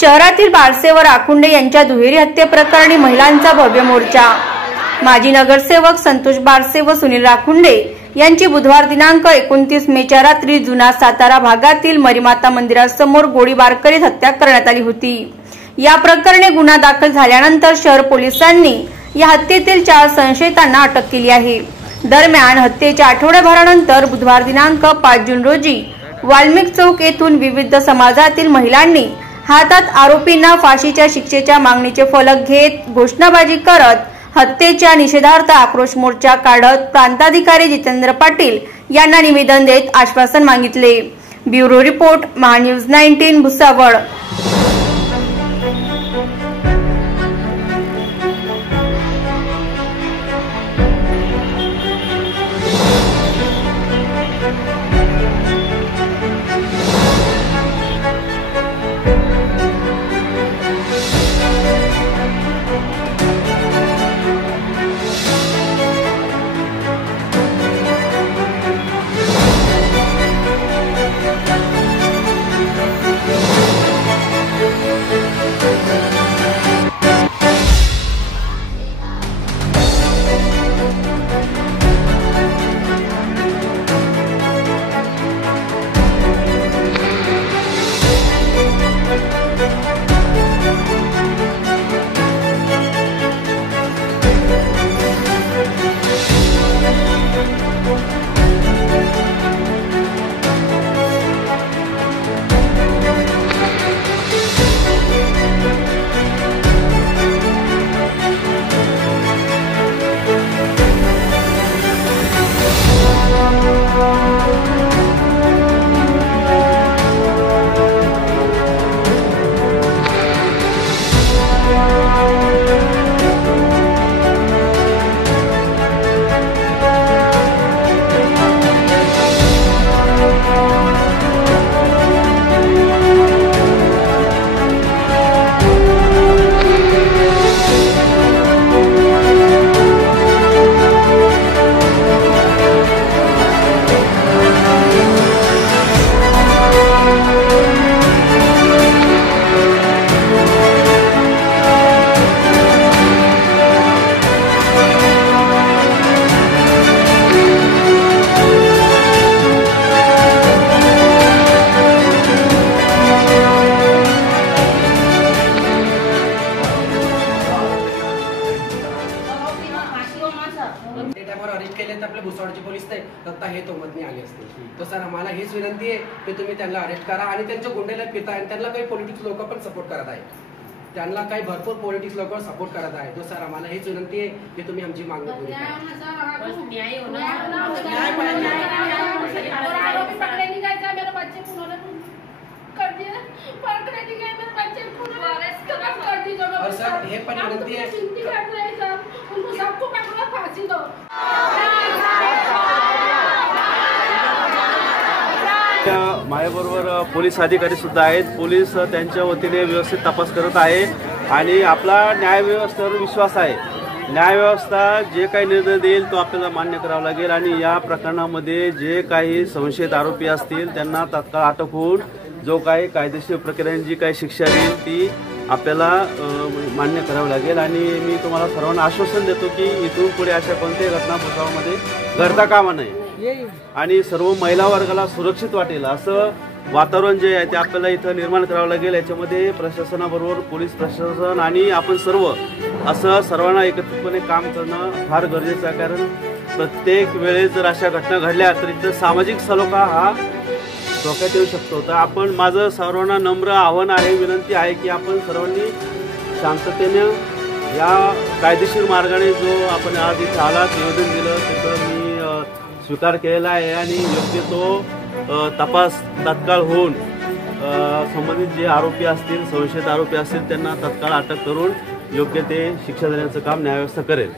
शहरातील बारसे व राखुंडे यांच्या दुहेरी हत्येप्रकरणी महिलांचा भव्य मोर्चा। माजी नगरसेवक संतोष बारसे व सुनील राखुंडे यांची बुधवार दिनांक 29 मेच्या रात्री जुना सातारा भागातील मरीमाता मंदिरासमोर गोळीबार करीत हत्या करण्यात आली होती। या प्रकरणी गुन्हा दाखल झाल्यानंतर शहर पोलिसांनी या हत्येतील 4 संशयितांना अटक केली आहे। दरम्यान हत्येच्या आठवड्याभरानंतर बुधवार दिनांक 5 जून रोजी वाल्मिक चौक येथून विविध समाजातील महिलांनी हातात आरोपींना फाशीच्या शिक्षेच्या मागणीचे फलक घेत घोषणाबाजी करत हत्येच्या निषेधार्थ आक्रोश मोर्चा काढत प्रांताधिकारी जितेंद्र पाटील यांना निवेदन देत आश्वासन मागितले। Bureau report, Mahanews 19, Bhusawal. Arrest केले तर आपले भुसावळचे पोलीस नाही दत्ता हे तोमतनी आले असते। तो सर आम्हाला हीच विनंती आहे की तुम्ही त्यांना अरेस्ट करा आणि त्यांच्या गुंडेला पिता आणि त्यांना काही पॉलिटिक्स लोक पण सपोर्ट करत आहेत, त्यांना काही भरपूर पॉलिटिक्स लोक सपोर्ट करत आहेत। तो सर आम्हाला हीच विनंती आहे की तुम्ही आमची मागणी पूर्ण करा। और सर हे पण विनंती आहे माझ्याबरोबर पोलीस अधिकारी सुद्धा आहेत। पोलीस त्यांच्या वतीने व्यवस्थित तपास करत आहे आणि आपला न्यायव्यवस्थेवर विश्वास आहे। न्यायव्यवस्था जे काही निर्णय देईल तो आपल्याला मान्य करावा लागेल आणि या प्रकरणामध्ये जे काही संशयित आरोपी असतील त्यांना तात्काळ अटक होऊन जो काही कायदेशीर प्रक्रियेने जी काही शिक्षा देईल ती आपल्याला मान्य करावी लागेल। आणि मी तुम्हाला सर्वांना आश्वासन देतो की इथून पुढे अशा कोणत्याही घटना भुसावळमध्ये घडता कामा नये आणि सर्व महिला वर्गाला सुरक्षित वाटेल असं वातावरण जे आहे ते आपल्याला इथं निर्माण करावं लागेल। याच्यामध्ये प्रशासनाबरोबर पोलीस प्रशासन आणि आपण सर्व असं सर्वांना एकत्रितपणे काम करणं फार गरजेचं आहे, कारण प्रत्येक वेळेस जर अशा घटना घडल्या तर इथं सामाजिक सलोखा हा धोक्यात येऊ शकतो। तर आपण माझं सर्वांना नम्र आव्हान आहे, विनंती आहे की आपण सर्वांनी शांततेने या कायदेशीर मार्गाने जो आपण आज इथे आलात निवेदन दिलं त्याचं मी स्वीकार केलेला आहे आणि योग्य तो तपास तात्काळ होऊन संबंधित जे आरोपी असतील संशयित आरोपी असतील त्यांना तात्काळ अटक करून योग्य ते शिक्षा देण्याचं काम न्यायव्यवस्था करेल।